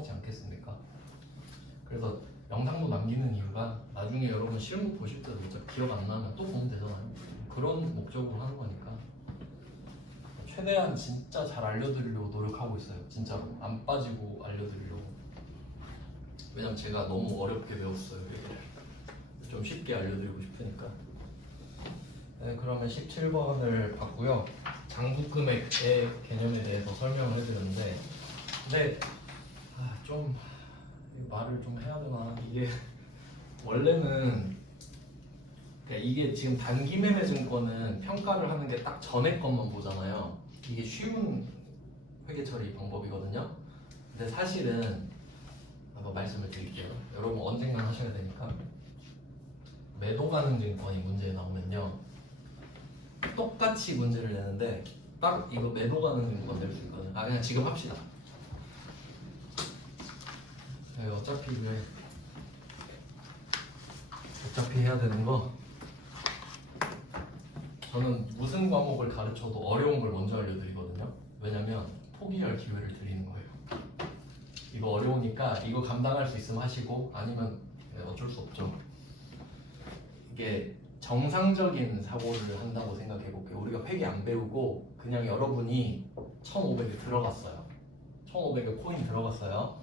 까먹지 않겠습니까? 그래서 영상도 남기는 이유가 나중에 여러분 시험부 보실 때도 어차피 기억 안 나면 또 보면 되잖아요. 그런 목적으로 하는 거니까 최대한 진짜 잘 알려드리려고 노력하고 있어요. 진짜로 안 빠지고 알려드리려고. 왜냐면 제가 너무 어렵게 배웠어요. 좀 쉽게 알려드리고 싶으니까. 네, 그러면 17번을 봤고요. 장부금액의 개념에 대해서 설명을 해드렸는데, 근데 좀 말을 좀 해야 되나? 이게 원래는 이게 지금 단기매매증권은 평가를 하는 게 딱 전에 것만 보잖아요. 이게 쉬운 회계 처리 방법이거든요. 근데 사실은 한번 말씀을 드릴게요. 여러분 언젠간 하셔야 되니까. 매도 가능 증권이 문제에 나오면요, 똑같이 문제를 내는데 딱 이거 매도 가능 증권 낼 수 있거든요. 그냥 지금 합시다. 네, 어차피 해야 되는 거, 저는 무슨 과목을 가르쳐도 어려운 걸 먼저 알려드리거든요. 왜냐면 포기할 기회를 드리는 거예요. 이거 어려우니까 이거 감당할 수 있으면 하시고, 아니면 어쩔 수 없죠. 이게 정상적인 사고를 한다고 생각해 볼게요. 우리가 회계 안 배우고 그냥 여러분이 1,500에 들어갔어요. 1,500에 코인 들어갔어요.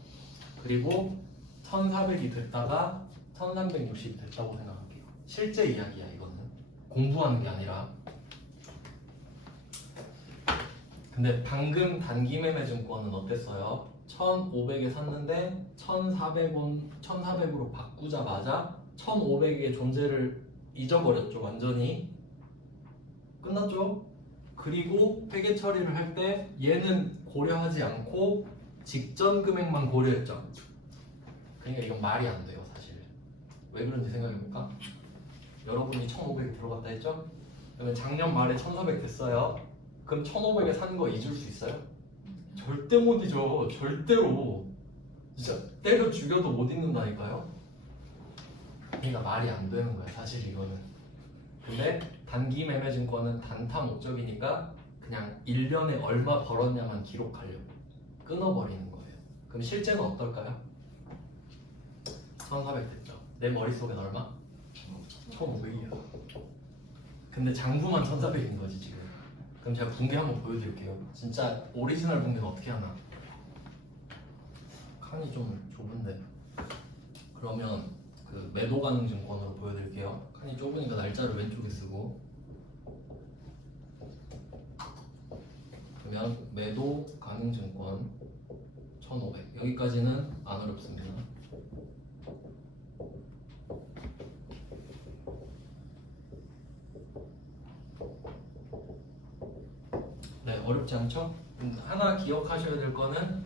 그리고 1,400이 됐다가 1,360이 됐다고 생각할게요. 실제 이야기야 이거는. 공부하는 게 아니라. 근데 방금 단기매매 증권은 어땠어요? 1,500에 샀는데 1,400으로 바꾸자마자 1,500의 존재를 잊어버렸죠. 완전히 끝났죠. 그리고 회계 처리를 할 때 얘는 고려하지 않고 직전 금액만 고려했죠. 그러니까 이건 말이 안 돼요 사실. 왜 그런지 생각해볼까? 여러분이 1,500에 들어갔다 했죠? 그러면 작년 말에 1,400 됐어요. 그럼 1,500에 산 거 잊을 수 있어요? 절대 못 잊어. 절대로. 진짜 때려 죽여도 못 잊는다니까요. 그러니까 말이 안 되는 거야 사실 이거는. 근데 단기 매매 증권은 단타 목적이니까 그냥 1년에 얼마 벌었냐만 기록하려고 끊어버리는 거예요. 그럼 실제는 어떨까요? 1,400 됐죠. 내 머릿속엔 얼마? 1,500이야. 근데 장부만 1,400인 거지 지금. 그럼 제가 붕괴 한번 보여드릴게요. 진짜 오리지널 붕괴는 어떻게 하나? 칸이 좀 좁은데. 그러면 그 매도 가능 증권으로 보여드릴게요. 칸이 좁으니까 날짜를 왼쪽에 쓰고. 그러면 매도 가능 증권 1,500. 여기까지는 안 어렵습니다. 네, 어렵지 않죠? 하나 기억하셔야 될 거는,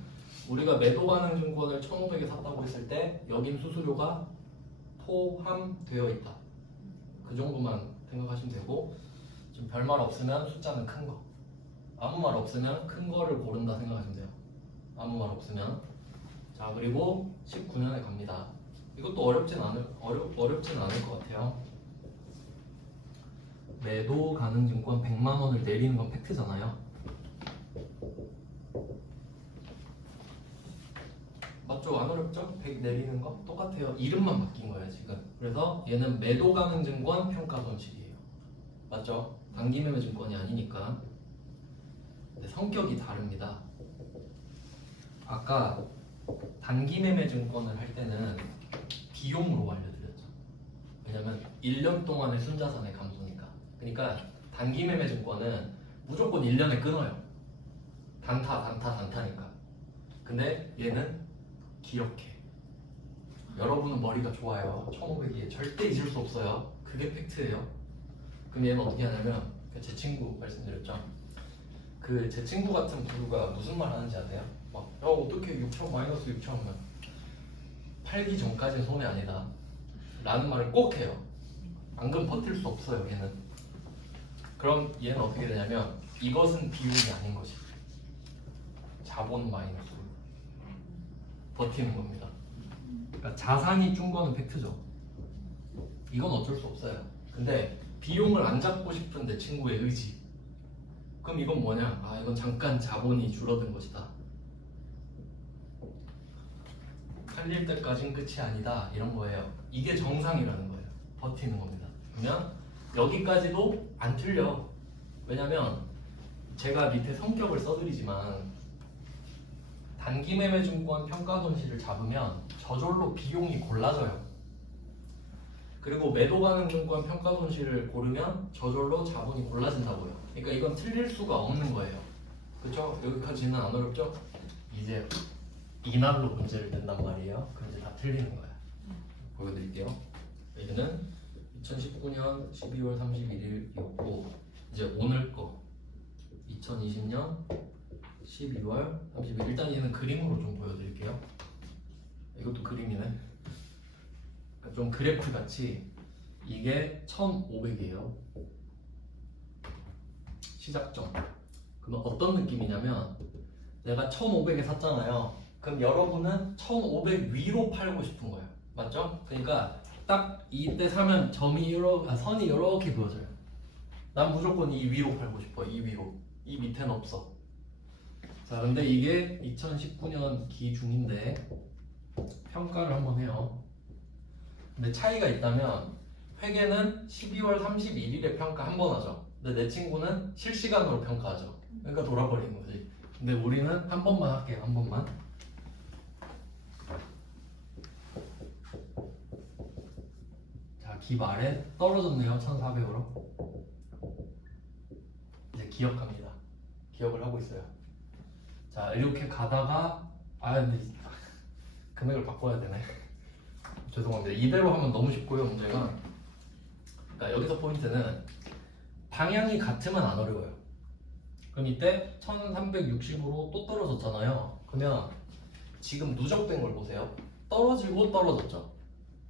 우리가 매도 가능 증권을 1,500에 샀다고 했을 때 여긴 수수료가 포함되어 있다. 그 정도만 생각하시면 되고, 지금 별말 없으면 숫자는 큰 거, 아무 말 없으면 큰 거를 고른다 생각하시면 돼요. 아무 말 없으면. 자, 그리고 19년에 갑니다. 이것도 어렵진 않을 것 같아요. 매도 가능 증권 100만 원을 내리는 건 팩트잖아요. 맞죠? 안 어렵죠? 100 내리는 거 똑같아요. 이름만 바뀐 거예요 지금. 그래서 얘는 매도 가능 증권 평가 손실이에요. 맞죠? 단기 매매 증권이 아니니까. 근데 성격이 다릅니다. 아까 단기 매매 증권을 할 때는 비용으로 알려드렸죠. 왜냐면 1년 동안의 순자산의 감소니까. 그러니까 단기 매매 증권은 무조건 1년에 끊어요. 단타니까. 근데 얘는 기억해. 여러분은 머리가 좋아요. 1,500이 절대 잊을 수 없어요. 그게 팩트예요. 그럼 얘는 어떻게 하냐면, 제 친구 말씀드렸죠. 그 제 친구 같은 부류가 무슨 말 하는지 아세요? 막, 야 어떻게 6천 마이너스 6천이면 팔기 전까지는 손해 아니다 라는 말을 꼭 해요. 안 그럼 버틸 수 없어요 얘는. 그럼 얘는 어떻게 되냐면, 이것은 비용이 아닌 것이 자본 마이너스 버티는 겁니다. 그러니까 자산이 준 거는 팩트죠. 이건 어쩔 수 없어요. 근데 비용을 안 잡고 싶은 내 친구의 의지, 그럼 이건 뭐냐? 이건 잠깐 자본이 줄어든 것이다. 살릴 때까진 끝이 아니다 이런 거예요. 이게 정상이라는 거예요. 버티는 겁니다. 그러면 여기까지도 안 틀려. 왜냐면 제가 밑에 성격을 써드리지만 단기 매매 증권 평가 손실을 잡으면 저절로 비용이 골라져요. 그리고 매도 가능 증권 평가 손실을 고르면 저절로 자본이 골라진다고요. 그러니까 이건 틀릴 수가 없는 거예요. 그렇죠? 여기까지는 안 어렵죠? 이제 이날로 문제를 낸단 말이에요. 그럼 이제 다 틀리는 거야. 보여드릴게요. 여기는 2019년 12월 31일이었고 이제 오늘 거 2020년 12월 30일. 일단 얘는 그림으로 좀 보여드릴게요. 이것도 그림이네. 그러니까 좀 그래프 같이 이게 1500이에요. 시작점. 그러면 어떤 느낌이냐면 내가 1500에 샀잖아요. 그럼 여러분은 1500 위로 팔고 싶은 거예요. 맞죠? 그러니까 딱 이때 사면 선이 이렇게 보여져요. 난 무조건 이 위로 팔고 싶어. 이 위로. 이 밑에는 없어. 자, 근데 이게 2019년 기중인데 평가를 한번 해요. 근데 차이가 있다면 회계는 12월 31일에 평가 한 번 하죠. 근데 내 친구는 실시간으로 평가하죠. 그러니까 돌아버리는 거지. 근데 우리는 한 번만 할게요. 한 번만. 자, 기 아래 떨어졌네요. 1400으로. 이제 기억합니다. 기억을 하고 있어요. 자, 이렇게 가다가 근데 금액을 바꿔야 되네. 죄송합니다. 이대로 하면 너무 쉽고요. 문제가 그러니까 여기서 포인트는 방향이 같으면 안 어려워요. 그럼 이때 1360으로 또 떨어졌잖아요. 그러면 지금 누적된 걸 보세요. 떨어지고 떨어졌죠.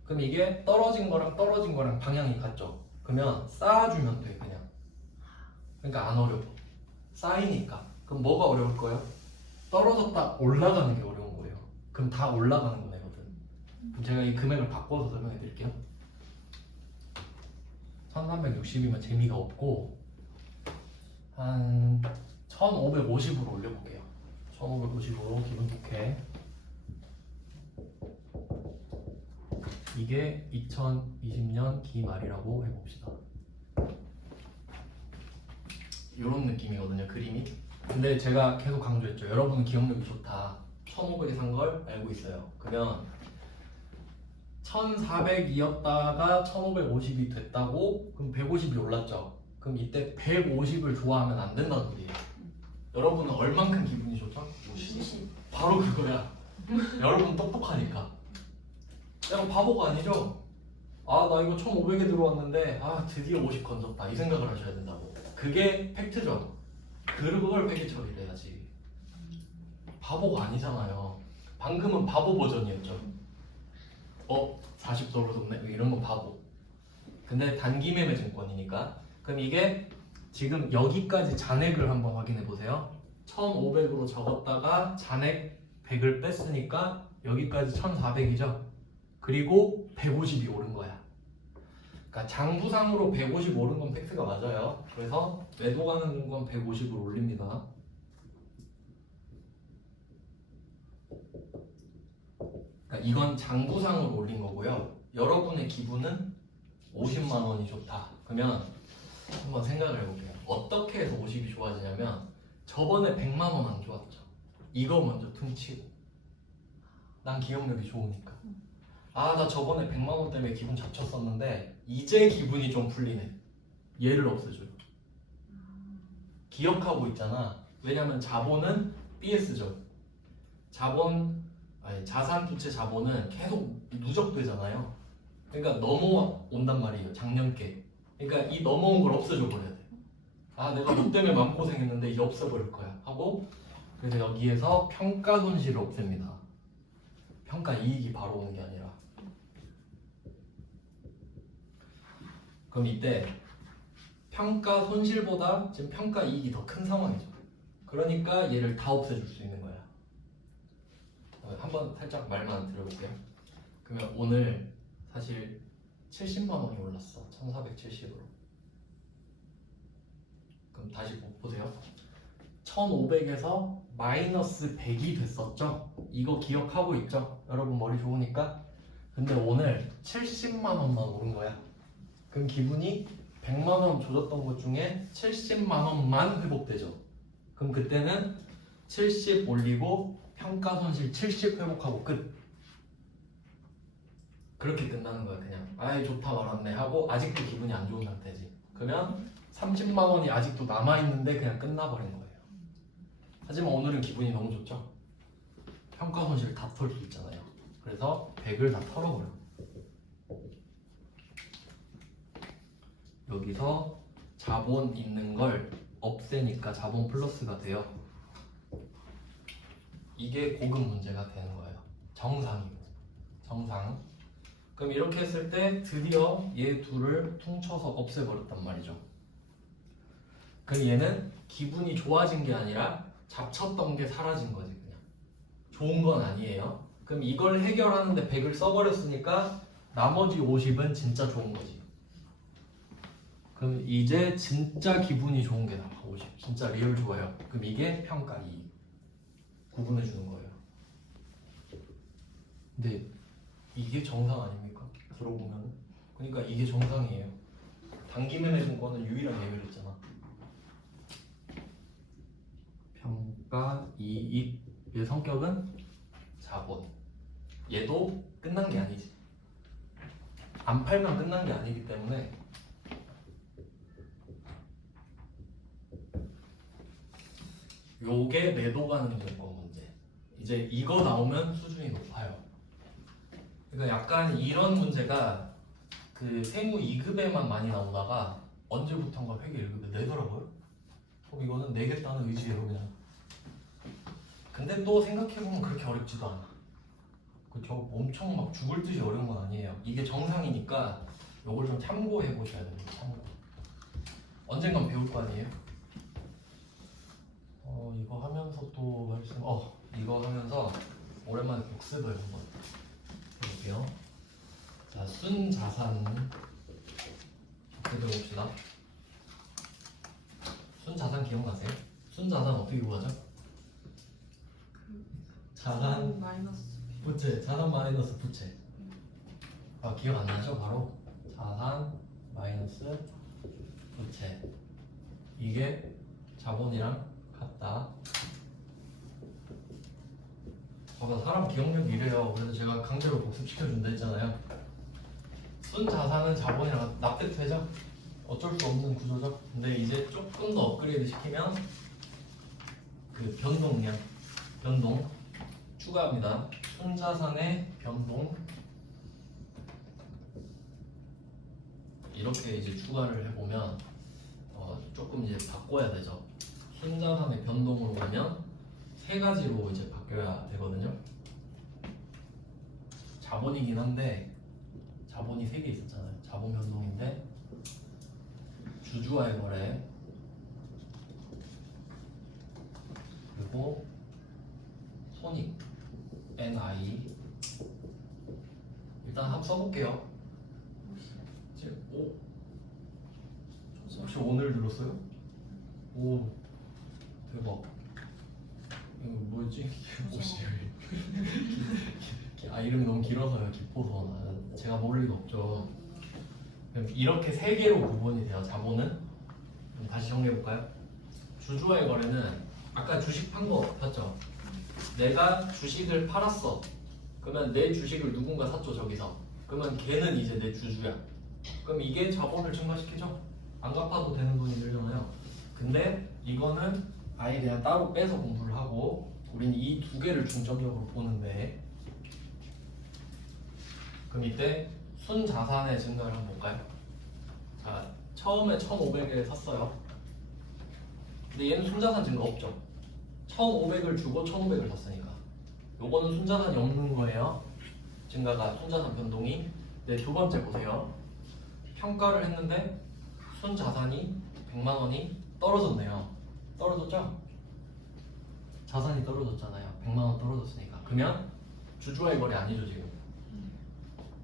그럼 이게 떨어진 거랑 방향이 같죠. 그러면 쌓아주면 돼. 그냥. 그러니까 안 어려워. 쌓이니까. 그럼 뭐가 어려울 거예요? 떨어졌다 올라가는 게 어려운 거예요. 그럼 다 올라가는 거거든. 그럼 제가 이 금액을 바꿔서 설명해 드릴게요. 1360이면 재미가 없고 한 1550으로 올려볼게요. 1550으로 기분 좋게. 이게 2020년 기말이라고 해봅시다. 이런 느낌이거든요, 그림이. 근데 제가 계속 강조했죠. 여러분은 기억력이 좋다. 1500에 산 걸 알고 있어요. 그러면 1400이었다가 1550이 됐다고? 그럼 150이 올랐죠. 그럼 이때 150을 좋아하면 안 된다는 소리예요. 여러분은 얼만큼 기분이 좋죠? 50. 바로 그거야. 여러분 똑똑하니까. 내가 바보가 아니죠? 나 이거 1500에 들어왔는데 드디어 50 건졌다 이 생각을 하셔야 된다고. 그게 팩트죠. 그걸 회계 처리를 해야지. 바보가 아니잖아요. 방금은 바보 버전이었죠. 40 떨어졌네? 이런 건 바보. 근데 단기 매매 증권이니까. 그럼 이게 지금 여기까지 잔액을 한번 확인해 보세요. 1500으로 적었다가 잔액 100을 뺐으니까 여기까지 1400이죠. 그리고 150이 오른 거야. 그러니까 장부상으로 150 오른 건 팩트가 맞아요. 그래서 매도 가는 건 150으로 올립니다. 그러니까 이건 장부상으로 올린 거고요. 여러분의 기분은 50만 원이 좋다. 그러면 한번 생각을 해볼게요. 어떻게 해서 50이 좋아지냐면 저번에 100만 원 안 좋았죠. 이거 먼저 퉁치고 난 기억력이 좋으니까 나 저번에 100만 원 때문에 기분 잡쳤었는데 이제 기분이 좀 풀리네. 얘를 없애줘요. 기억하고 있잖아. 왜냐면 자본은 BS죠. 자산 부채 자본은 계속 누적되잖아요. 그러니까 넘어온단 말이에요. 작년께. 그러니까 이 넘어온 걸 없애줘 버려야 돼. 내가 너 때문에 마음고생했는데 이제 없애버릴 거야 하고, 그래서 여기에서 평가 손실을 없앱니다. 평가 이익이 바로 오는 게 아니라. 그럼 이때 평가 손실보다 지금 평가 이익이 더 큰 상황이죠. 그러니까 얘를 다 없애줄 수 있는 거야. 한번 살짝 말만 들어볼게요. 그러면 오늘 사실 70만 원이 올랐어. 1470으로. 그럼 다시 보세요. 1500에서 마이너스 100이 됐었죠? 이거 기억하고 있죠? 여러분 머리 좋으니까. 근데 오늘 70만 원만 오른 거야. 그럼 기분이 100만 원 조졌던 것 중에 70만 원만 회복되죠. 그럼 그때는 70 올리고 평가 손실 70 회복하고 끝. 그렇게 끝나는 거야. 그냥 아이 좋다 말았네 하고 아직도 기분이 안 좋은 상태지. 그러면 30만 원이 아직도 남아있는데 그냥 끝나버린 거예요. 하지만 오늘은 기분이 너무 좋죠. 평가 손실 다 털 수 있잖아요. 그래서 100을 다 털어버려. 여기서 자본 있는 걸 없애니까 자본 플러스가 돼요. 이게 고급 문제가 되는 거예요. 정상이고. 정상. 그럼 이렇게 했을 때 드디어 얘 둘을 퉁쳐서 없애버렸단 말이죠. 그럼 얘는 기분이 좋아진 게 아니라 잡쳤던 게 사라진 거지. 그냥 좋은 건 아니에요. 그럼 이걸 해결하는데 100을 써버렸으니까 나머지 50은 진짜 좋은 거지. 그럼 이제 진짜 기분이 좋은 게 나와. 50 진짜 리얼 좋아요. 그럼 이게 평가 2 구분해 주는 거예요. 근데 이게 정상 아닙니까? 들어보면. 그러니까 이게 정상이에요. 단기면에 준 거는 유일하게 해결했잖아. 평가 이익. 얘 성격은 자본. 얘도 끝난 게 아니지. 안 팔면 끝난 게 아니기 때문에 요게 매도 가능 조건 문제. 이제 이거 나오면 수준이 높아요. 그러니까 약간 이런 문제가 그 세무 2급에만 많이 나오다가 언제부턴가 회계 1급에 내더라고요. 그럼 이거는 내겠다는 의지예요 그냥. 근데 또 생각해보면 그렇게 어렵지도 않아. 그저 엄청 막 죽을 듯이 어려운 건 아니에요. 이게 정상이니까 요걸 좀 참고해 보셔야 됩니다. 참고. 언젠간 배울 거 아니에요? 이거 하면서 또 말씀. 이거 하면서 오랜만에 복습을 한번 해볼게요. 자, 순자산 복습해 봅시다. 순자산 기억나세요? 순자산 어떻게 구하죠? 자산 마이너스 부채, 자산 마이너스 부채. 기억 안 나죠? 바로 자산 마이너스 부채. 이게 자본이랑 같다. 사람 기억력이 이래요. 그래서 제가 강제로 복습시켜준다 했잖아요. 순자산은 자본이랑 납득되죠? 어쩔 수 없는 구조죠. 근데 이제 조금 더 업그레이드 시키면 그 변동량, 변동 추가합니다. 순자산의 변동 이렇게 이제 추가를 해보면 조금 이제 바꿔야 되죠. 순자산의 변동으로 가면 세 가지로 이제 바뀌어야 되거든요. 자본이긴 한데 자본이 3개 있었잖아요. 자본 변동인데 주주와의 거래 그리고 손익 NI. 일단 한번 써볼게요. 혹시 오늘 들었어요? 오 대박. 이거 뭐였지? 이름이 너무 길어서요. 기포선. 제가 모를 리가 없죠. 그럼 이렇게 3개로 구분이 돼요. 자본은. 그럼 다시 정리해볼까요? 주주와의 거래는 아까 주식 판 거 봤죠? 내가 주식을 팔았어. 그러면 내 주식을 누군가 샀죠 저기서. 그러면 걔는 이제 내 주주야. 그럼 이게 자본을 증가시키죠? 안 갚아도 되는 돈이 늘잖아요. 근데 이거는 아예 그냥 따로 빼서 공부를 하고 우린 이 2개를 중점적으로 보는데, 그럼 이때 순자산의 증가를 한번 볼까요? 자, 처음에 1,500에 샀어요. 근데 얘는 순자산 증가 없죠. 1,500을 주고 1,500을 샀으니까 요거는 순자산이 없는 거예요. 증가가 순자산 변동이. 네, 두 번째 보세요. 평가를 했는데 순자산이 100만 원이 떨어졌네요. 떨어졌죠? 자산이 떨어졌잖아요. 100만 원 떨어졌으니까. 그러면 주주와의 거래 아니죠 지금.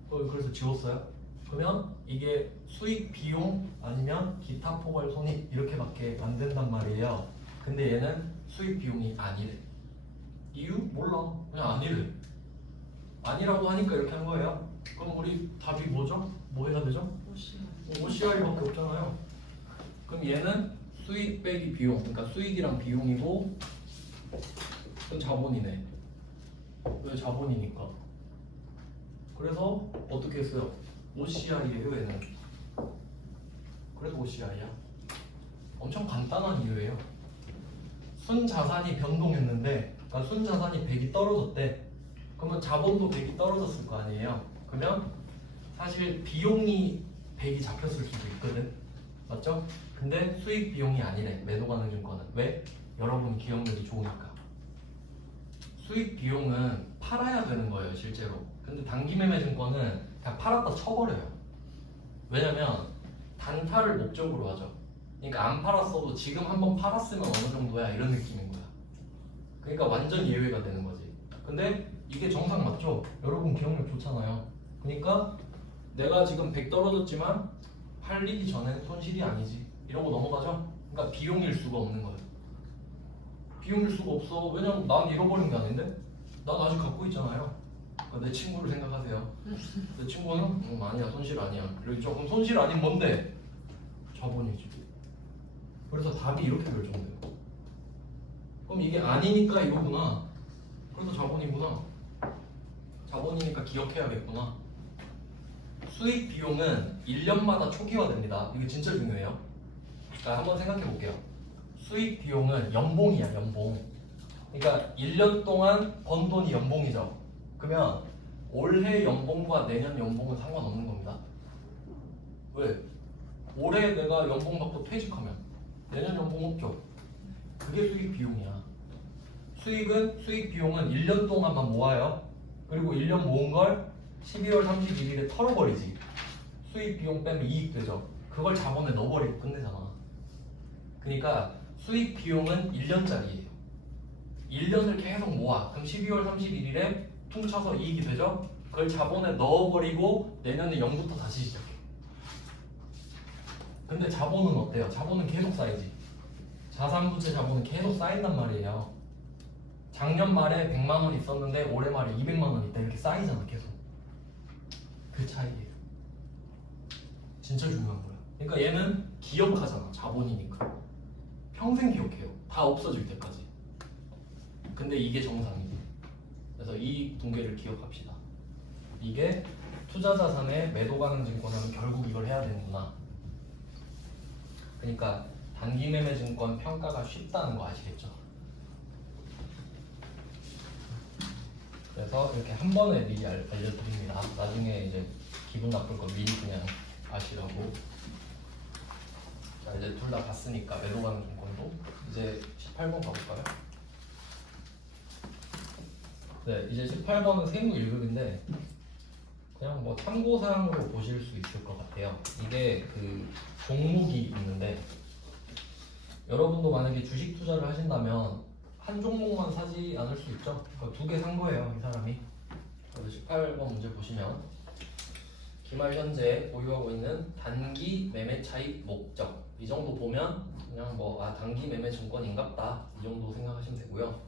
그래서 지웠어요. 그러면 이게 수익 비용 아니면 기타 포괄 손익 이렇게밖에 안 된단 말이에요. 근데 얘는 수익 비용이 아니래. 이유? 몰라. 그냥 아니래. 아니라고 하니까 이렇게 한 거예요. 그럼 우리 답이 뭐죠? 뭐 해야 되죠? OCI밖에 없잖아요. 그럼 얘는 수익 빼기 비용, 그러니까 수익이랑 비용이고 그건 자본이네. 왜 자본이니까. 그래서 어떻게 했어요? OCI예요 얘는. 그래서 OCI야. 엄청 간단한 이유예요. 순자산이 변동했는데, 그러니까 순자산이 100이 떨어졌대. 그러면 자본도 100이 떨어졌을 거 아니에요. 그러면 사실 비용이 100이 잡혔을 수도 있거든. 맞죠? 근데 수익 비용이 아니래. 매도가능증권은. 왜? 여러분 기억력이 좋으니까. 수익 비용은 팔아야 되는 거예요 실제로. 근데 단기매매증권은 그냥 팔았다 쳐버려요. 왜냐면 단타를 목적으로 하죠. 그러니까 안 팔았어도 지금 한번 팔았으면 어느 정도야 이런 느낌인 거야. 그러니까 완전 예외가 되는 거지. 근데 이게 정상 맞죠? 여러분 기억력 좋잖아요. 그러니까 내가 지금 100 떨어졌지만 팔리기 전엔 손실이 아니지. 이러고 넘어가죠? 그러니까 비용일 수가 없는 거예요. 비용일 수가 없어. 왜냐면 난 잃어버린 게 아닌데? 난 아직 갖고 있잖아요. 그러니까 내 친구를 생각하세요. 내 친구는 아니야 손실 아니야. 그리고 조금 손실 아닌 뭔데? 자본이지. 그래서 답이 이렇게 결정돼요. 그럼 이게 아니니까 이거구나. 그래서 자본이구나. 자본이니까 기억해야겠구나. 수익 비용은 1년마다 초기화됩니다. 이거 진짜 중요해요. 자, 한번 생각해 볼게요. 수익 비용은 연봉이야, 연봉. 그러니까 1년 동안 번 돈이 연봉이죠. 그러면 올해 연봉과 내년 연봉은 상관없는 겁니다. 왜? 올해 내가 연봉 받고 퇴직하면 내년 연봉 없죠. 그게 수익 비용이야. 수익 비용은 1년 동안만 모아요. 그리고 1년 모은 걸 12월 31일에 털어버리지. 수익 비용 빼면 이익 되죠. 그걸 자본에 넣어버리고 끝내잖아. 그러니까 수익 비용은 1년짜리예요. 1년을 계속 모아. 그럼 12월 31일에 퉁쳐서 이익이 되죠. 그걸 자본에 넣어버리고 내년에 0부터 다시 시작해. 근데 자본은 어때요? 자본은 계속 쌓이지. 자산부채 자본은 계속 쌓인단 말이에요. 작년 말에 100만 원 있었는데 올해 말에 200만 원 있다. 이렇게 쌓이잖아 계속. 그 차이예요. 진짜 중요한 거야. 그러니까 얘는 기억하잖아. 자본이니까. 평생 기억해요. 다 없어질 때까지. 근데 이게 정상이에요. 그래서 이 붕괴를 기억합시다. 이게 투자자산의 매도 가능 증권하면 결국 이걸 해야 되는구나. 그러니까 단기 매매 증권 평가가 쉽다는 거 아시겠죠? 그래서 이렇게 한 번에 미리 알려드립니다. 나중에 이제 기분 나쁠 거 미리 그냥 아시라고. 자, 이제 둘 다 봤으니까 매도 가능 증권도 이제 18번 가볼까요? 네, 이제 18번은 세무 1급인데 그냥 뭐 참고사항으로 보실 수 있을 것 같아요. 이게 그 종목이 있는데 여러분도 만약에 주식 투자를 하신다면 한 종목만 사지 않을 수 있죠. 그러니까 2개 산 거예요, 이 사람이. 그래서 18번 문제 보시면 기말 현재 보유하고 있는 단기 매매 차익 목적 이 정도 보면 그냥 뭐 단기 매매 증권인갑다 이 정도 생각하시면 되고요.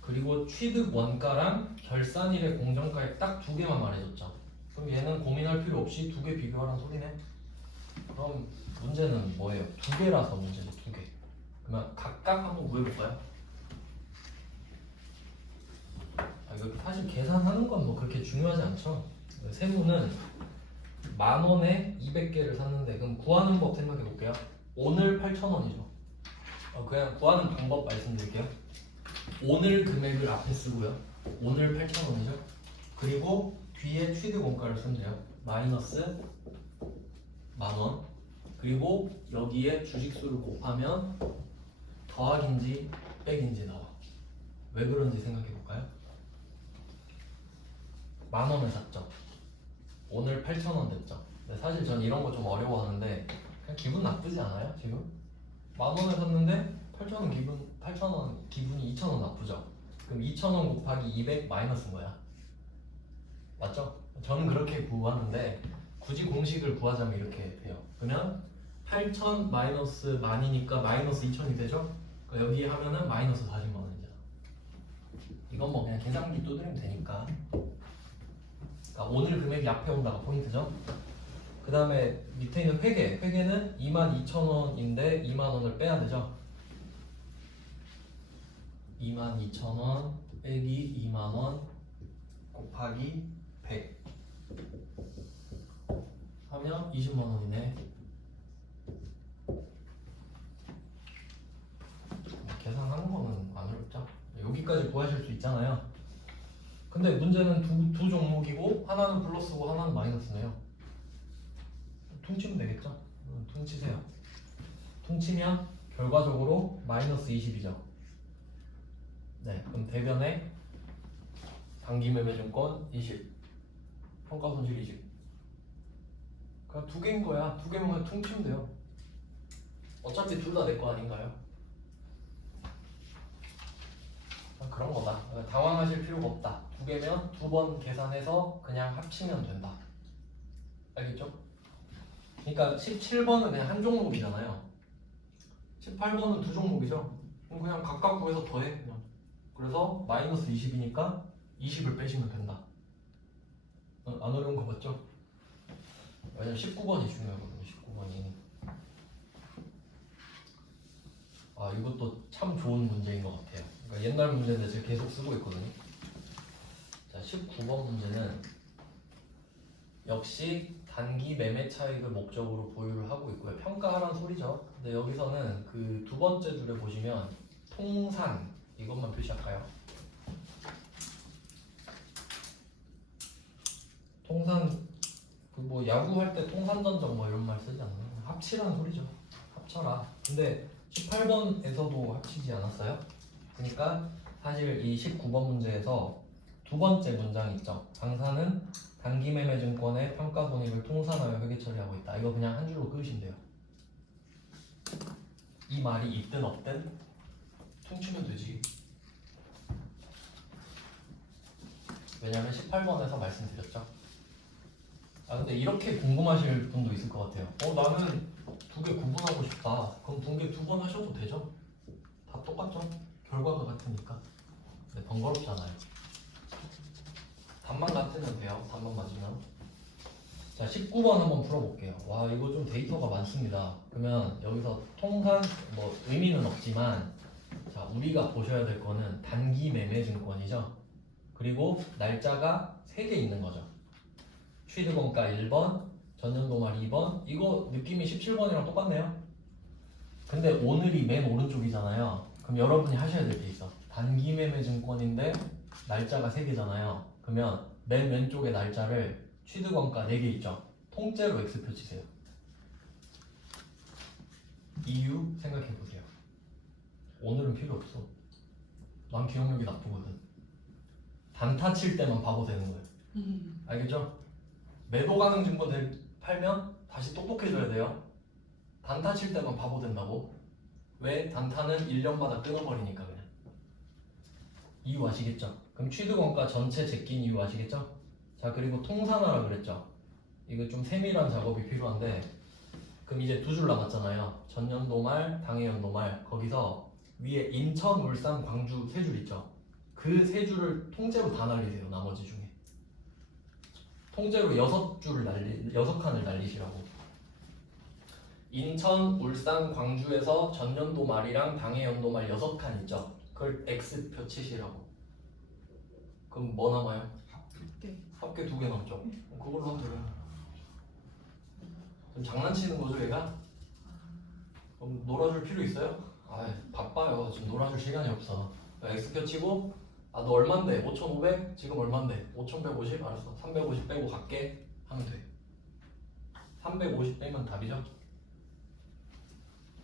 그리고 취득 원가랑 결산일의 공정가액 딱 2개만 말해줬죠. 그럼 얘는 고민할 필요 없이 2개 비교하라는 소리네. 그럼 문제는 뭐예요? 2개라서 문제죠. 2개. 그러면 각각 한번 구해볼까요? 이거 사실 계산하는 건 뭐 그렇게 중요하지 않죠. 세무는 10,000원에 200개를 샀는데 그럼 구하는 법 생각해 볼게요. 오늘 8,000원이죠. 그냥 구하는 방법 말씀드릴게요. 오늘 금액을 앞에 쓰고요. 오늘 8,000원이죠. 그리고 뒤에 취득 원가를 쓰면 돼요. 마이너스 10,000원. 그리고 여기에 주식수를 곱하면 더하기인지 빼기인지 나와. 왜 그런지 생각해 볼까요? 10,000원을 샀죠. 오늘 8,000원 됐죠. 근데 사실 전 이런 거 좀 어려워하는데 그냥 기분 나쁘지 않아요? 지금? 10,000원을 샀는데 8,000원 기분이 2,000원 나쁘죠. 그럼 2,000원 곱하기 200 마이너스인 거야. 맞죠? 저는 그렇게 구하는데 굳이 공식을 구하자면 이렇게 돼요. 그러면 8,000 마이너스 만이니까 마이너스 2,000이 되죠? 그러니까 여기 하면은 마이너스 40만 원이잖아. 이건 뭐 그냥 계산기 두드리면 되니까. 그러니까 오늘 금액이 앞에 온다가 포인트죠. 그 다음에 밑에 있는 회계. 회계는 22,000원인데 2만원을 빼야 되죠. 22,000원 빼기 2만원 곱하기 100 하면 20만원이네. 계산하는 거는 안 어렵죠. 여기까지 구하실 수 있잖아요. 근데 문제는 두 종목이고 하나는 플러스고 하나는 마이너스네요. 퉁치면 되겠죠? 퉁치세요. 퉁치면 결과적으로 마이너스 20이죠. 네, 그럼 대변에 단기매매증권 20, 평가손실 20. 그냥 두 개인 거야. 두 개면 퉁치면 돼요. 어차피 둘 다 내 거 아닌가요? 그런 거다. 당황하실 필요가 없다. 두 개면 두 번 계산해서 그냥 합치면 된다. 알겠죠? 그러니까 17번은 그냥 한 종목이잖아요. 18번은 두 종목이죠. 그럼 그냥 각각 구해서 더해. 그냥. 그래서 마이너스 20이니까 20을 빼시면 된다. 안 어려운 거 맞죠? 왜냐면 19번이 중요하거든요. 19번이. 아, 이것도 참 좋은 문제인 것 같아요. 그러니까 옛날 문제인데 제가 계속 쓰고 있거든요. 자, 19번 문제는 역시 단기 매매 차익을 목적으로 보유를 하고 있고요. 평가하라는 소리죠. 근데 여기서는 그 두 번째 줄에 보시면 통산 이것만 표시할까요? 통산 그 뭐 야구할 때 통산전적 뭐 이런 말 쓰지 않나요? 합치라는 소리죠. 합쳐라. 근데 18번에서도 합치지 않았어요? 그러니까 사실 이 19번 문제에서 두 번째 문장 있죠. 당사는 단기매매증권의 평가손익을 통산하여 회계 처리하고 있다. 이거 그냥 한 줄로 끄시면 돼요. 이 말이 있든 없든 퉁치면 되지. 왜냐면 18번에서 말씀드렸죠. 아 근데 이렇게 궁금하실 분도 있을 것 같아요. 나는 두 개 구분하고 싶다. 그럼 분계 두 번 하셔도 되죠? 다 똑같죠? 결과가 같으니까. 근데 번거롭잖아요. 답만 같으면 돼요. 답만 맞으면. 자, 19번 한번 풀어볼게요. 와, 이거 좀 데이터가 많습니다. 그러면 여기서 통산 뭐 의미는 없지만 자, 우리가 보셔야 될 거는 단기 매매 증권이죠. 그리고 날짜가 3개 있는 거죠. 취득원가 1번, 전년도말 2번. 이거 느낌이 17번이랑 똑같네요. 근데 오늘이 맨 오른쪽이잖아요. 그럼 여러분이 하셔야 될 게 있어. 단기 매매 증권인데 날짜가 3개잖아요. 그러면 맨 왼쪽에 날짜를 취득원가 4개 있죠. 통째로 X표 치세요. 이유 생각해보세요. 오늘은 필요 없어. 난 기억력이 나쁘거든. 단타 칠 때만 바보 되는 거예요. 알겠죠? 매도 가능 증권을 팔면 다시 똑똑해져야 돼요. 단타 칠 때만 바보 된다고. 왜? 단타는 1년마다 끊어버리니까 그냥. 이유 아시겠죠? 그럼 취득원가 전체 제낀 이유 아시겠죠? 자, 그리고 통산화라 그랬죠? 이거 좀 세밀한 작업이 필요한데 그럼 이제 두 줄 남았잖아요. 전년도 말, 당해연도 말. 거기서 위에 인천, 울산, 광주 3줄 있죠? 그 3줄을 통째로 다 날리세요. 나머지 중에 통째로 6칸을 날리시라고. 인천, 울산, 광주에서 전년도 말이랑 당해연도 말 6칸 있죠? 그걸 X표 치시라고. 그럼 뭐 남아요? 합계 2개 남죠? 그걸로 하면 돼요. 좀 장난치는 거죠 얘가? 그럼 놀아줄 필요 있어요? 아 바빠요. 지금 놀아줄 시간이 없어. X표 치고 너 얼만데? 5,500? 지금 얼만데? 5,150? 알았어. 350 빼고 갈게 하면 돼. 350 빼면 답이죠?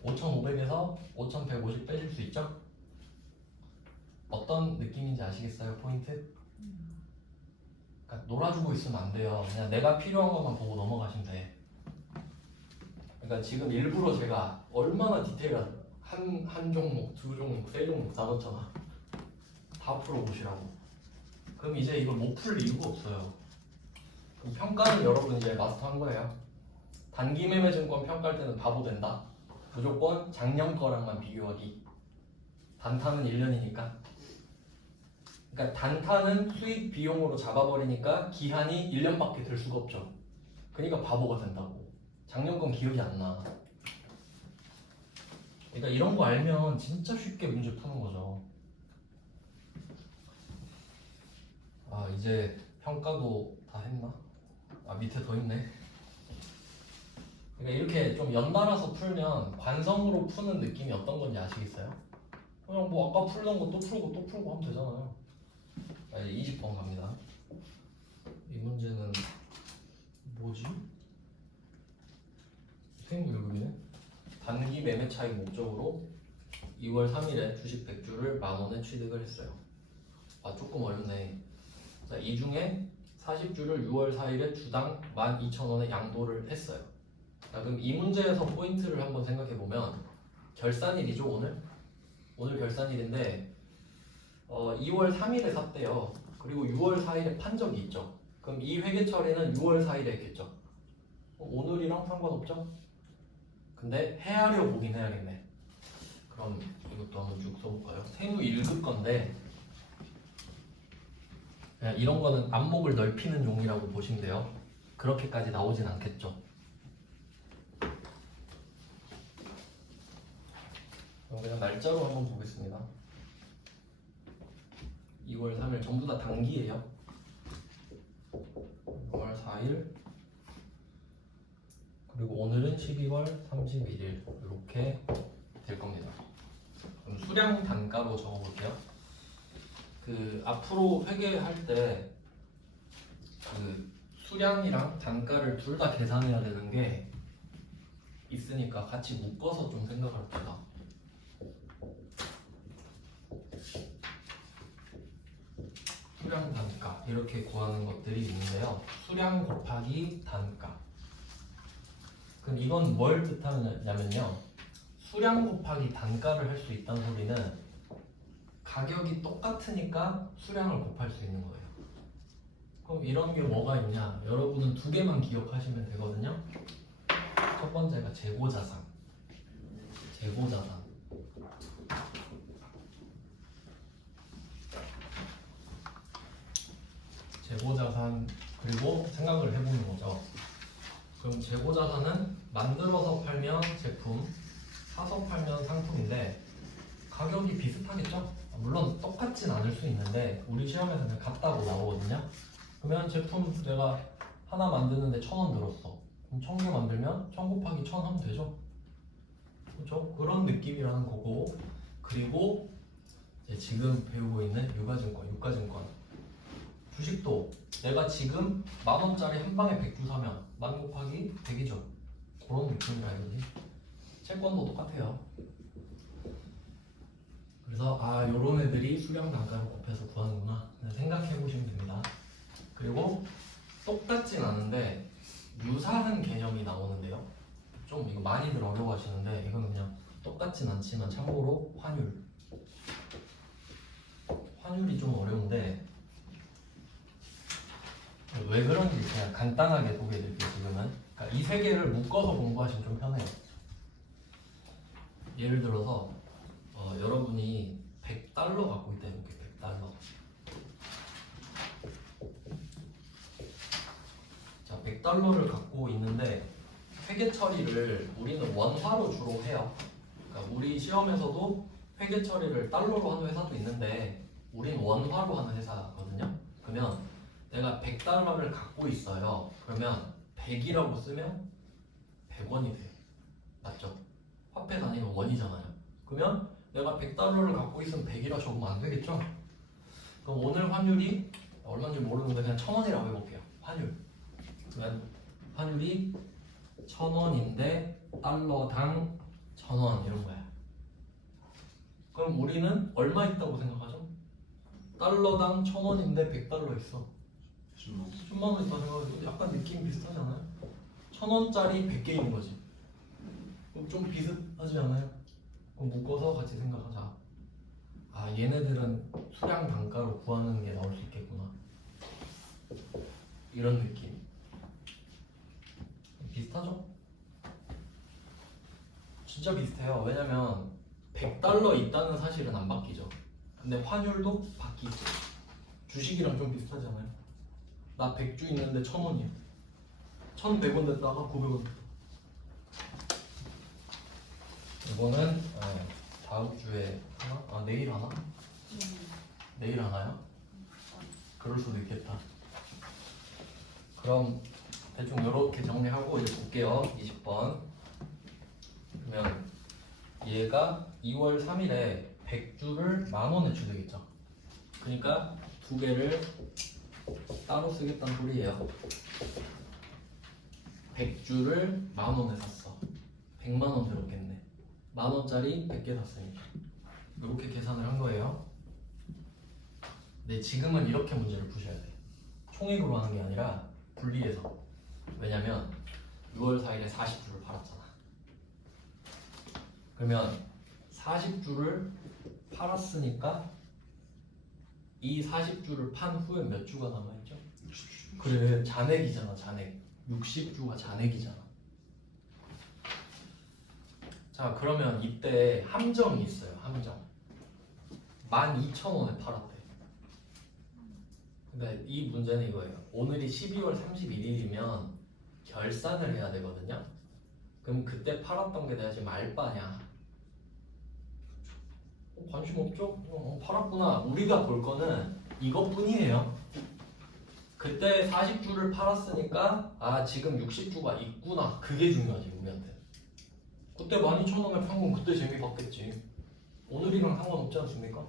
5,500에서 5,150 빼실 수 있죠? 어떤 느낌인지 아시겠어요? 포인트? 그러니까 놀아주고 있으면 안 돼요. 그냥 내가 필요한 것만 보고 넘어가시면 돼. 그러니까 지금 일부러 제가 얼마나 디테일한 한 종목, 두 종목, 세 종목 다 넣잖아. 다 풀어보시라고. 그럼 이제 이걸 못 풀 이유가 없어요. 그럼 평가는 여러분 이제 마스터한 거예요. 단기 매매 증권 평가할 때는 바보 된다. 무조건 작년 거랑만 비교하기. 단타는 1년이니까. 그러니까 단타는 수익 비용으로 잡아버리니까 기한이 1년밖에 될 수가 없죠. 그러니까 바보가 된다고. 작년 건 기억이 안 나. 그러니까 이런 거 알면 진짜 쉽게 문제 푸는 거죠. 아, 이제 평가도 다 했나? 아, 밑에 더 있네. 그러니까 이렇게 좀 연달아서 풀면 관성으로 푸는 느낌이 어떤 건지 아시겠어요? 그냥 뭐 아까 풀던 거 또 풀고 또 풀고 하면 되잖아요. 아, 이제 20번 갑니다. 이 문제는 뭐지? 세무 1급이네. 단기 매매 차익 목적으로 2월 3일에 주식 100주를 10,000원에 취득을 했어요. 아, 조금 어렵네. 자, 이 중에 40주를 6월 4일에 주당 12,000원에 양도를 했어요. 자, 그럼 이 문제에서 포인트를 한번 생각해 보면 결산일이죠, 오늘? 오늘 결산일인데 2월 3일에 샀대요. 그리고 6월 4일에 판 적이 있죠. 그럼 이 회계 처리는 6월 4일에 했겠죠. 오늘이랑 상관없죠? 근데 헤아려 보긴 해야겠네. 그럼 이것도 한번 쭉 써볼까요? 세무 1급 건데 그냥 이런 거는 안목을 넓히는 용이라고 보시면 돼요. 그렇게까지 나오진 않겠죠. 그럼 그냥 날짜로 한번 보겠습니다. 2월 3일 전부 다 단기예요. 6월 4일 그리고 오늘은 12월 31일 이렇게 될 겁니다. 그럼 수량 단가로 적어볼게요. 그 앞으로 회계할 때 그 수량이랑 단가를 둘 다 계산해야 되는 게 있으니까 같이 묶어서 좀 생각할게요. 수량 단가 이렇게 구하는 것들이 있는데요. 수량 곱하기 단가. 그럼 이건 뭘 뜻하냐면요. 수량 곱하기 단가를 할 수 있다는 소리는 가격이 똑같으니까 수량을 곱할 수 있는 거예요. 그럼 이런 게 뭐가 있냐? 여러분은 두 개만 기억하시면 되거든요. 첫 번째가 재고자산. 재고자산. 재고자산 그리고 생각을 해보는 거죠. 그럼 재고자산은 만들어서 팔면 제품, 사서 팔면 상품인데 가격이 비슷하겠죠? 물론 똑같진 않을 수 있는데 우리 시험에서는 같다고 나오거든요. 그러면 제품 내가 하나 만드는데 1,000원 들었어. 그럼 1,000개 만들면 1,000 곱하기 1,000 하면 되죠. 그렇죠? 그런 느낌이라는 거고 그리고 이제 지금 배우고 있는 유가증권 주식도 내가 지금 10,000원짜리 한 방에 100주 사면 10,000 곱하기 100이죠. 그런 느낌이라 이거지. 채권도 똑같아요. 그래서 요런 애들이 수량 단가를 곱해서 구하는구나 생각해 보시면 됩니다. 그리고 똑같진 않은데 유사한 개념이 나오는데요. 좀 이거 많이들 어려워하시는데 이건 그냥 똑같진 않지만 참고로 환율이 좀 어려운데 왜 그런지 그냥 간단하게 소개해드릴게요. 지금은 그러니까 이 세 개를 묶어서 공부하시면 좀 편해요. 예를 들어서 여러분이 100달러 갖고 있다 이렇게 100달러. 자, 100달러를 갖고 있는데 회계 처리를 우리는 원화로 주로 해요. 그러니까 우리 시험에서도 회계 처리를 달러로 하는 회사도 있는데 우린 원화로 하는 회사거든요. 그러면 내가 100달러를 갖고 있어요. 그러면 100이라고 쓰면 100원이 돼. 맞죠? 화폐 단위는 원이잖아요. 그러면 내가 100달러를 갖고 있으면 100이라 적으면 안 되겠죠? 그럼 오늘 환율이 얼마인지 모르는데 그냥 1,000원이라고 해볼게요. 그러면 환율이 1,000원인데 달러당 1,000원 이런 거야. 그럼 우리는 얼마 있다고 생각하죠? 달러당 1,000원인데 100달러 있어. 10만 원 있다고 생각하죠. 약간 느낌 비슷하잖아요. 1,000원짜리 100개인 거지. 그럼 좀 비슷하지 않아요? 그럼 묶어서 같이 생각하자. 얘네들은 수량 단가로 구하는 게 나올 수 있겠구나. 이런 느낌. 비슷하죠? 진짜 비슷해요. 왜냐면 100달러 있다는 사실은 안 바뀌죠. 근데 환율도 바뀌죠. 주식이랑 좀 비슷하잖아요. 나 100주 있는데 1,000원이야. 1,100원 됐다가 900원 됐다. 이거는 다음 주에 하나? 아 내일 하나? 내일 하나요? 그럴 수도 있겠다. 그럼 대충 이렇게 정리하고 이제 볼게요. 20번. 그러면 얘가 2월 3일에 100주를 10,000원에 주되겠죠. 그러니까 두 개를 따로 쓰겠다는 소리예요. 100주를 10,000원에 샀어. 100만원 들었겠네. 10,000원짜리 100개 샀으니까. 이렇게 계산을 한 거예요. 근데 지금은 이렇게 문제를 푸셔야 돼. 총액으로 하는 게 아니라 분리해서. 왜냐면 6월 4일에 40주를 팔았잖아. 그러면 40주를 팔았으니까 이 40주를 판 후에 몇 주가 남아있죠? 그래, 잔액이잖아. 잔액. 60주가 잔액이잖아. 자, 그러면 이때 함정이 있어요. 함정. 12,000원에 팔았대. 근데 이 문제는 이거예요. 오늘이 12월 31일이면 결산을 해야 되거든요. 그럼 그때 팔았던 게 내가 지금 알바냐? 관심 없죠? 팔았구나. 우리가 볼 거는 이것뿐이에요. 그때 40주를 팔았으니까 아 지금 60주가 있구나. 그게 중요하지 우리한테. 그때 12,000원에 판 건 그때 재미 봤겠지. 오늘이랑 상관없지 않습니까?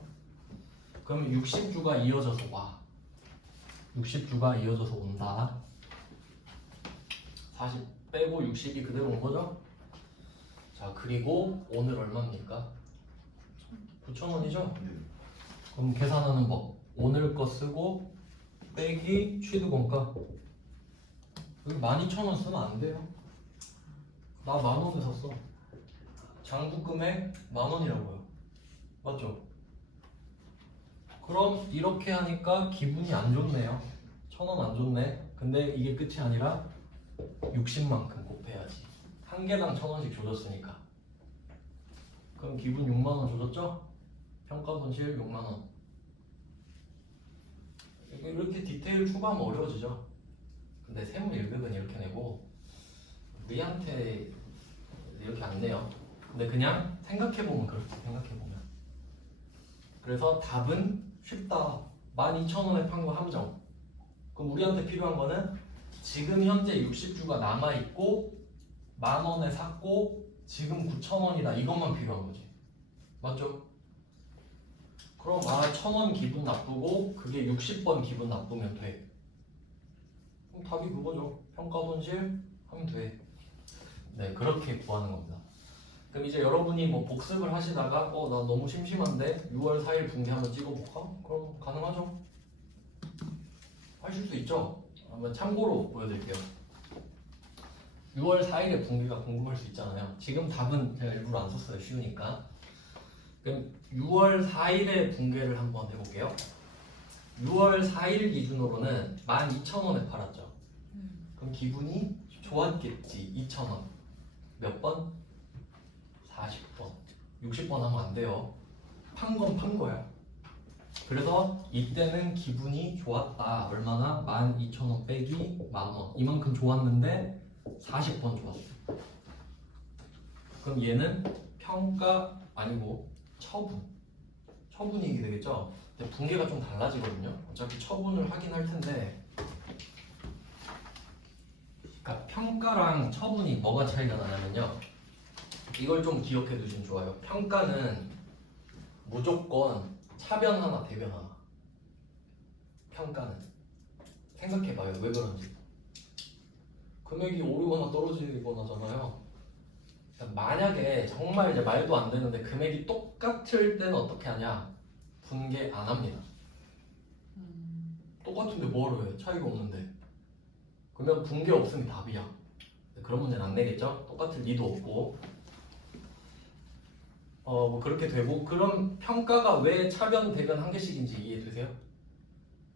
그러면 60주가 이어져서 와. 60주가 이어져서 온다. 40 빼고 60이 그대로 온 거죠? 자, 그리고 오늘 얼마입니까? 9,000원이죠? 그럼 계산하는 법. 오늘 거 쓰고 빼기 취득원가. 여기 12,000원 쓰면 안 돼요. 나 10,000원에 샀어. 장부 금액 10,000원이라고요. 맞죠? 그럼 이렇게 하니까 기분이 안 좋네요. 1,000원 안 좋네. 근데 이게 끝이 아니라 60만큼 곱해야지. 한 개당 1,000원씩 조졌으니까. 그럼 기분 6만원 조졌죠? 평가 손실 6만원. 이렇게 디테일 추가하면 어려워지죠. 근데 세무 1급은 이렇게 내고 우리한테 이렇게 안 내요. 근데 그냥 생각해보면 그렇게 생각해보면. 그래서 답은 쉽다. 12,000원에 판 거 함정. 그럼 우리한테 필요한 거는 지금 현재 60주가 남아있고 10,000원에 샀고 지금 9,000원이다. 이것만 필요한 거지. 맞죠? 그럼 1,000원 기분 나쁘고 그게 60번 기분 나쁘면 돼. 그럼 답이 그거죠. 평가 손실 하면 돼. 네, 그렇게 구하는 겁니다. 그럼 이제 여러분이 뭐 복습을 하시다가 나 너무 심심한데 6월 4일 분기 한번 찍어볼까? 그럼 가능하죠? 하실 수 있죠? 한번 참고로 보여드릴게요. 6월 4일의 분기가 궁금할 수 있잖아요. 지금 답은 제가 일부러 안 썼어요. 쉬우니까. 그럼 6월 4일의 분계를 한번 해볼게요. 6월 4일 기준으로는 12,000원에 팔았죠. 그럼 기분이 좋았겠지. 2,000원. 몇 번? 40번. 60번 하면 안 돼요. 판 건 판 거야. 그래서 이때는 기분이 좋았다. 얼마나? 12,000원 빼기 10,000원. 이만큼 좋았는데 40번 좋았어. 그럼 얘는 평가 아니고 처분이 이게 되겠죠? 근데 분계가 좀 달라지거든요. 어차피 처분을 하긴 할 텐데, 그러니까 평가랑 처분이 뭐가 차이가 나냐면요. 이걸 좀 기억해 두시면 좋아요. 평가는 무조건 차변 하나 대변 하나. 평가는 생각해봐요. 왜 그런지. 금액이 오르거나 떨어지거나잖아요. 만약에 정말 이제 말도 안 되는데 금액이 똑같을 때는 어떻게 하냐? 분계 안 합니다. 똑같은데 뭐하러 해? 차이가 없는데. 그러면 분계 없으면 답이야. 그런 문제는 안 내겠죠? 똑같을 리도 없고. 뭐 그렇게 되고. 그럼 평가가 왜 차변 대변 한 개씩인지 이해되세요?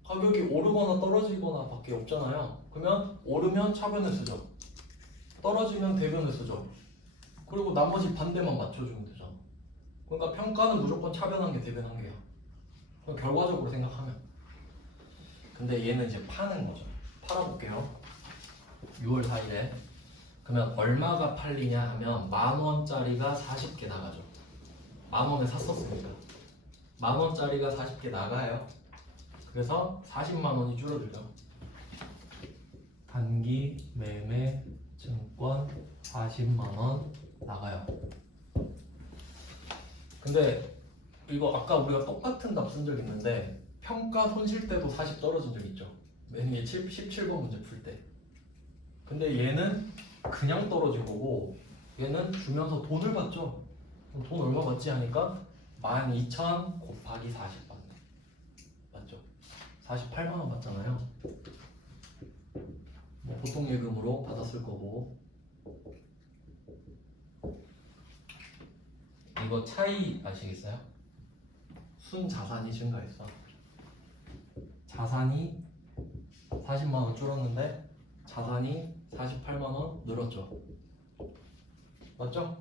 가격이 오르거나 떨어지거나 밖에 없잖아요. 그러면 오르면 차변을 쓰죠. 떨어지면 대변을 쓰죠. 그리고 나머지 반대만 맞춰주면 되잖아. 그러니까 평가는 무조건 차변한 개, 대변한 개야. 그럼 결과적으로 생각하면. 근데 얘는 이제 파는 거죠. 팔아볼게요. 6월 4일에. 그러면 얼마가 팔리냐 하면 10,000원짜리가 40개 나가죠. 10,000원에 샀었으니까 10,000원짜리가 40개 나가요. 그래서 40만 원이 줄어들죠. 단기 매매 증권 40만 원 나가요. 근데 이거 아까 우리가 똑같은 답 쓴 적 있는데 평가 손실 때도 40 떨어진 적 있죠. 맨 위에 17번 문제 풀 때. 근데 얘는 그냥 떨어진 거고 얘는 주면서 돈을 받죠. 그럼 돈 얼마 받지 하니까 12,000 곱하기 40 받네. 맞죠? 48만 원 받잖아요. 뭐 보통 예금으로 받았을 거고. 이거 차이 아시겠어요? 순 자산이 증가했어. 자산이 40만 원 줄었는데 자산이 48만 원 늘었죠. 맞죠?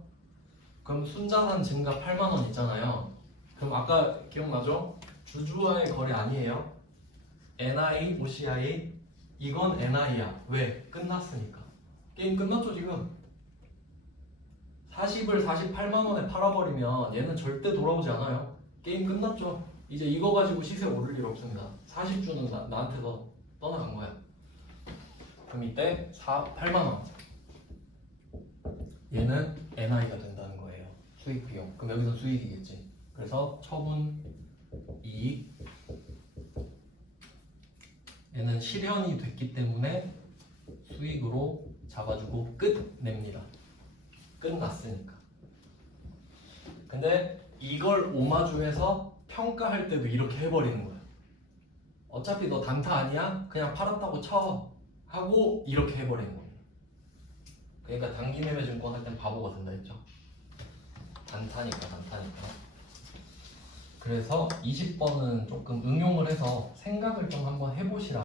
그럼 순자산 증가 8만 원 있잖아요. 그럼 아까 기억나죠? 주주와의 거래 아니에요. NI, OCI 이건 NI야. 왜? 끝났으니까. 게임 끝났죠 지금. 40을 48만 원에 팔아버리면 얘는 절대 돌아오지 않아요. 게임 끝났죠. 이제 이거 가지고 시세 오를 일 없습니다. 40주는 나한테서 떠나간 거야. 그럼 이때 8만 원. 얘는 NI가 된다는 거예요. 수익 비용. 그럼 여기서 수익이겠지. 그래서 처분 이익. 얘는 실현이 됐기 때문에 수익으로 잡아주고 끝냅니다. 끝났으니까. 근데 이걸 오마주해서 평가할 때도 이렇게 해버리는 거야. 어차피 너 단타 아니야? 그냥 팔았다고 쳐 하고 이렇게 해버리는 거야. 그러니까 단기 매매 증권 할 땐 바보가 된다 했죠. 단타니까. 그래서 20번은 조금 응용을 해서 생각을 좀 한번 해보시라.